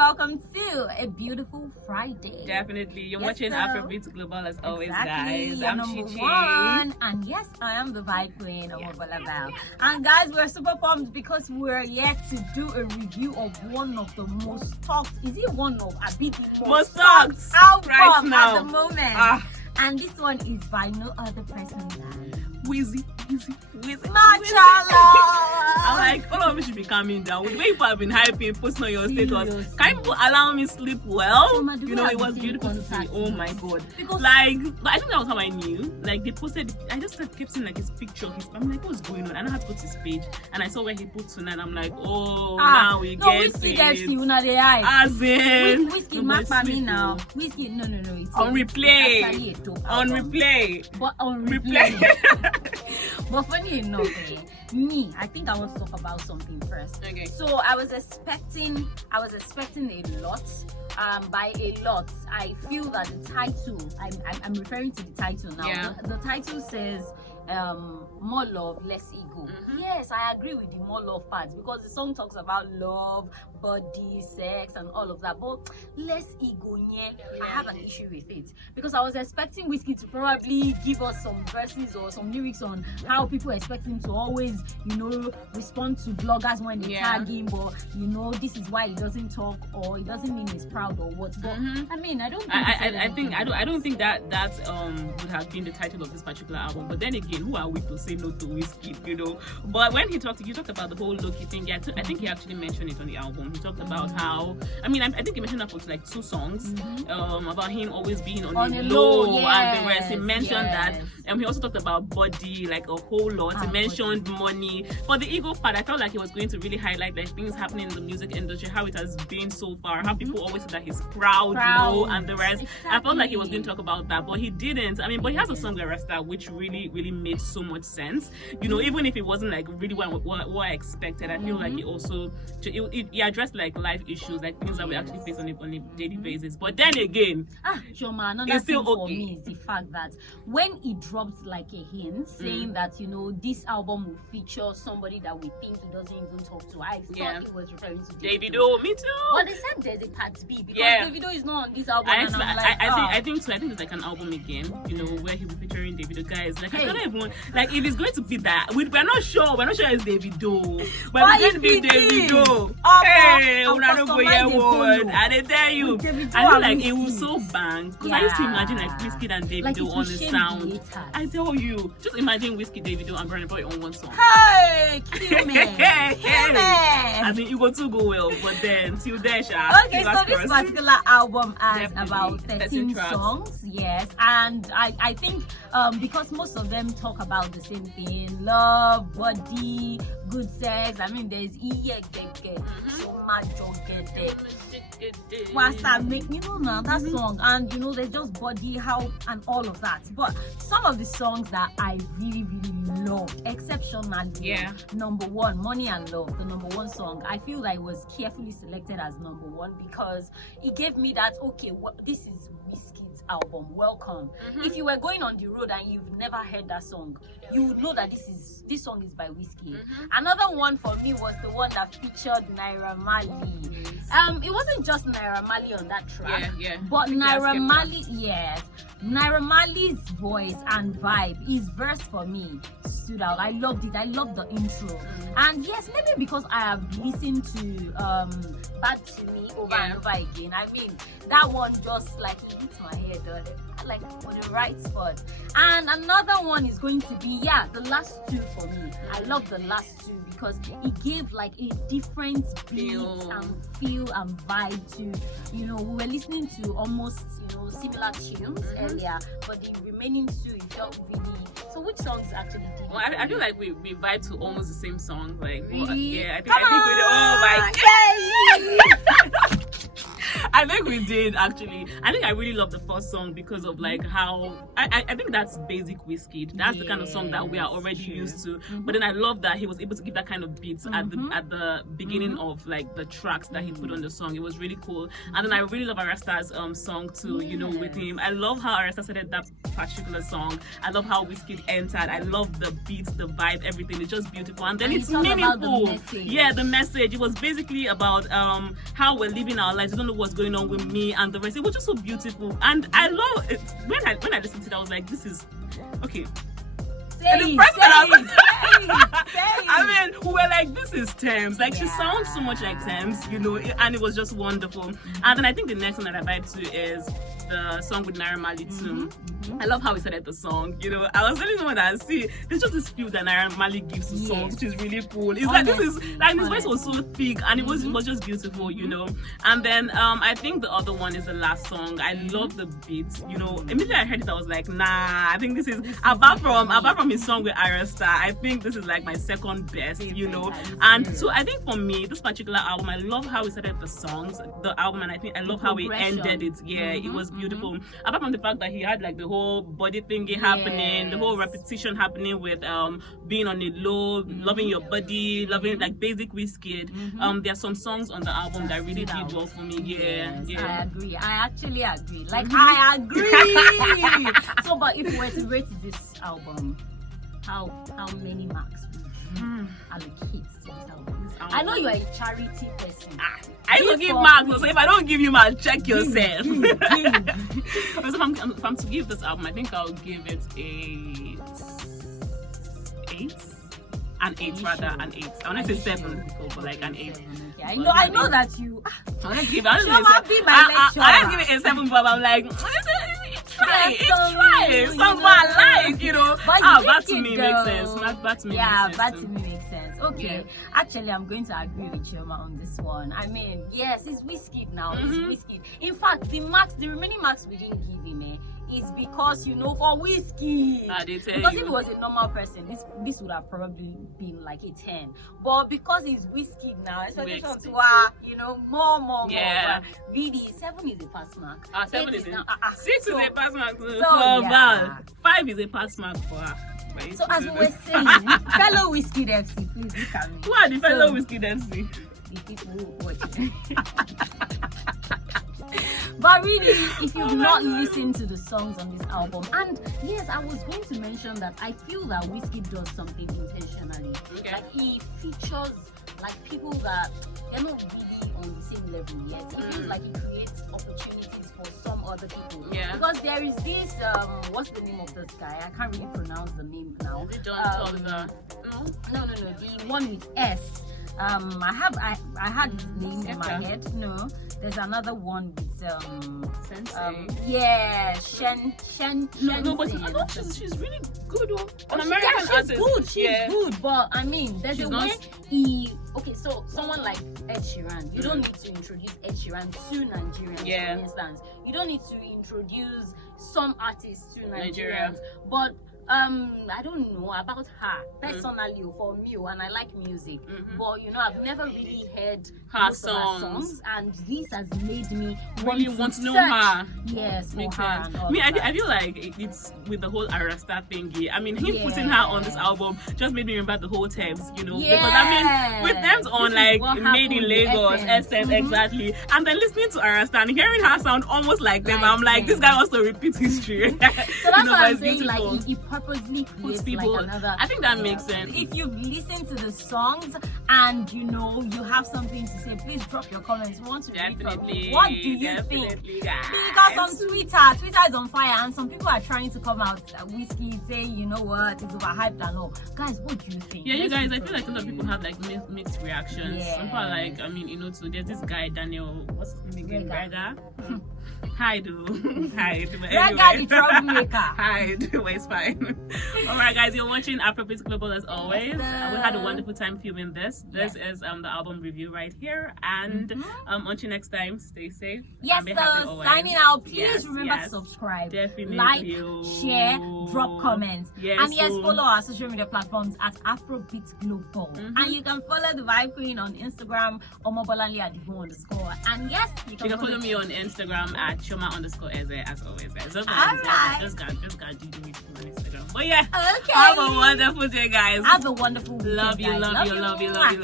welcome to a beautiful Friday. Definitely. You're Yes, watching sir. Afrobeat Global as always, Exactly. guys. You're I'm number Chichi. one. And yes, I am the vibe queen of Obalaval. And guys, we're super pumped because we're here to do a review of one of the most talked, is it one of, I beat the most talked album right now. at the moment. And this one is by no other person than Wizzy. Machala. I'm like, all of you should be calming down. With the way people have been hyping, posting on your status. Seriously. Can people allow me sleep well? Mama, do we You know, have it the was same beautiful to see. contact Oh list? my god. Because But I think that was how I knew. Like they posted, I just kept seeing like his picture. I'm like, what's going on? I know how to go to his page, and I saw where he put tonight. And I'm like, oh, now we get Wizkid FC, it. una dey hype. As in, Wizkid mark by me now. Wizkid, no. It's On replay. actually a dope On album. replay. But on Replay. replay. But funny enough, I think I want to talk about something first. Okay. So I was expecting a lot. By a lot, I feel that the title, I'm referring to the title now. Yeah. The title says more love, less ego. Yes, I agree with the more love part because the song talks about love, body, sex, and all of that. But less ego, I have an issue with it because I was expecting Wizkid to probably give us some verses or some lyrics on how people expect him to always, respond to bloggers when they tag him, or this is why he doesn't talk, or it doesn't mean he's proud or what. But I mean, I don't think I don't think that would have been the title of this particular album. But then again, who are we to say no to Wizkid, But when you talked about the whole Loki thing, I think he actually mentioned it on the album. He talked about how, I think he mentioned that for like 2 songs, about him always being on a low and the rest. He mentioned that, and he also talked about body, like a whole lot. He mentioned money. For the ego part, I felt like he was going to really highlight like things happening in the music industry, how it has been so far, how people always say that he's proud, and the rest. Exactly. I felt like he was going to talk about that, but he didn't. But he has a song like Rasta, which really made so much sense. Even if it wasn't like really what I expected, I feel like he also he addressed like life issues, like things that we actually face on a daily basis. But then again, Choma, another it's thing still for okay. me is the fact that when he dropped like a hint saying that this album will feature somebody that we think he doesn't even talk to, I thought he was referring to Davido. Me too. But they said there's a part B because Davido is not on this album. I think so. I think it's like an album again, where he will be featuring Davido. Guys, like I don't even like if it's going to be that. We're not sure. We're not sure it's Davido, but it's going to be Davido. Hey, una no go hear word. And they tell you, I feel like it was so bang. Because I used to imagine like Wizkid and Davido on the sound. I tell you, just imagine Wizkid, Davido, and Burna Boy on one song. Hey, kill me. Kill me. I mean, you go to go well, but then till then, okay, so this particular album has about 13 tracks. songs, yes, and I think because most of them talk about the same thing: love, body, good sex. I mean, there's that song, and there's just body, how, and all of that. But some of the songs that I really loved, exceptionally, number one, Money and Love, the number one song, I feel like it was carefully selected as number one because it gave me that, okay, this is Wizkid's album, welcome. If you were going on the road and you've never heard that song, you would know that this song is by Wizkid. Another one for me was the one that featured Naira Marley. It wasn't just Naira Marley on that track, but Naira Marley's voice and vibe, his verse for me stood out. I loved it. I loved the intro. And yes, maybe because I have listened to Bad to Me over and over again. I mean, that one just like it hits my head like on the right spot. And another one is going to be the last 2 for me. I love the last 2 because it gave like a different beat and feel and vibe to, we were listening to almost, similar tunes earlier, but the remaining 2, it felt really. So which songs actually did? Well, I feel like we vibe to almost the same song. Like, really? I think we do. Oh my god! I think we did actually. I think I really love the first song because of like how I think that's basic Wizkid. That's the kind of song that we are already used to. But then I love that he was able to give that kind of beats at the beginning of like the tracks that he put on the song. It was really cool. And then I really love Arasta's song too. You know, with him. I love how Arasta started that particular song. I love how Wizkid entered. I love the beats, the vibe, everything. It's just beautiful. And then it's meaningful. Yeah, the message. It was basically about how we're living our lives. You don't know what's going on with me and the rest. It was just so beautiful. And I love it. When I listened to it, I was like, this is okay. I mean, we were like, this is Thames. Like, she sounds so much like Thames, you know, and it was just wonderful. And then I think the next one that I vibe to is the song with Naira Marley too. I love how he started the song. You know, I was telling someone that there's just this feel that Naira Marley gives to songs, which is really cool. It's like this is like his voice was so thick and it was just beautiful, you know. And then I think the other one is the last song. I love the beats. You know, immediately I heard it, I was like, nah. I think this is apart from his song with Arasta, I think this is like my second best. You know, and so I think for me, this particular album, I love how he started the songs, the album, and I love how he ended it. Yeah, it was beautiful. Apart from the fact that he had like the whole body thingy happening, the whole repetition happening with being on the low, loving your body, loving like basic Wizkid. There are some songs on the album that really did well for me. I agree. I actually agree. Like I agree. So, but if we were to rate this album, how many marks would you allocate to this album? I know you're a charity person. I will give marks, so if I don't give you marks, check yourself. If I'm to give this album, I think I'll give it an 8 rather, an 8. I want to say 7 but like an 8. Okay. I know that you. I give it a 7, but I'm like, try. Someone like, you know. That to me makes sense. That to me makes sense. Okay, actually, I'm going to agree with Chioma on this one. I mean, yes, it's Wizkid now. It's Wizkid. In fact, the remaining marks we didn't give him is because, you know, for Wizkid. Because if he was a normal person, this would have probably been like a 10. But because he's Wizkid now, expectations were, you know, more. Yeah. Really, 7 is a pass mark. 7 is a 6 is a pass mark. 5 is a pass mark for her. So as we were saying, fellow Wizkid FC, please look at me. Who are the fellow Wizkid FC? The people who watch it. But really, if you've not listened to the songs on this album, and yes, I was going to mention that I feel that Wizkid does something intentionally. Okay. Like he features like people that they're not really on the same level yet. It feels like he creates opportunities for some other people. Yeah. Because there is this what's the name of this guy? I can't really pronounce the name now. Is it John No, the one with S. I had his name in my head. No, there's another one with Sensei. Shen. No, but I know she's really good. An American she's artist. She's good. But I mean, there's a way he. Okay, so someone like Ed Sheeran, you don't need to introduce Ed Sheeran to Nigerians. For instance, you don't need to introduce some artists to Nigerians. But I don't know about her personally for me, and I like music, but you know, I've never really heard her songs, and this has made me really want to know her. Yes, makes for her. sense. I feel like it's with the whole Arasta thingy. I mean, him putting her on this album just made me remember the whole Thames, you know, because I mean, with Thames on like Made in Lagos, Essence, exactly, and then listening to Arasta and hearing her sound almost like them, I'm like, this guy wants to repeat history. So that's what I'm saying. Like he purposely creates people. Like another. I think that makes sense. If you've listened to the songs and you know you have something to say, please drop your comments. We want to read from you. What do you think? Because on Twitter is on fire, and some people are trying to come out Wizkid saying, you know what, it's overhyped and all. Guys, what do you think? Yeah, you guys, I feel like a lot of people have like mixed reactions. Some people are like, I mean, you know, so there's this guy Daniel, what's his name again? Hide. Hide. But anyway. That guy, the troublemaker. Hide. But it's fine. All right, guys, you're watching Afrobeats Global as always. Yes, we had a wonderful time filming this. This Yes. is the album review right here. And until next time, stay safe. Yes, and be happy so always. signing out. Please Yes, remember to yes. subscribe, Definitely. like, share, drop comments, Yes, and yes, so- follow our social media platforms at Afrobeats Global. And you can follow the Vibe Queen on Instagram, Omobolanle _. And yes, You can follow me on Instagram at Choma_Eze as always. Just got do me on Instagram. But yeah, Okay. have a wonderful day, guys. Have a wonderful weekend, Love you, guys. love you, love you, love you, love you.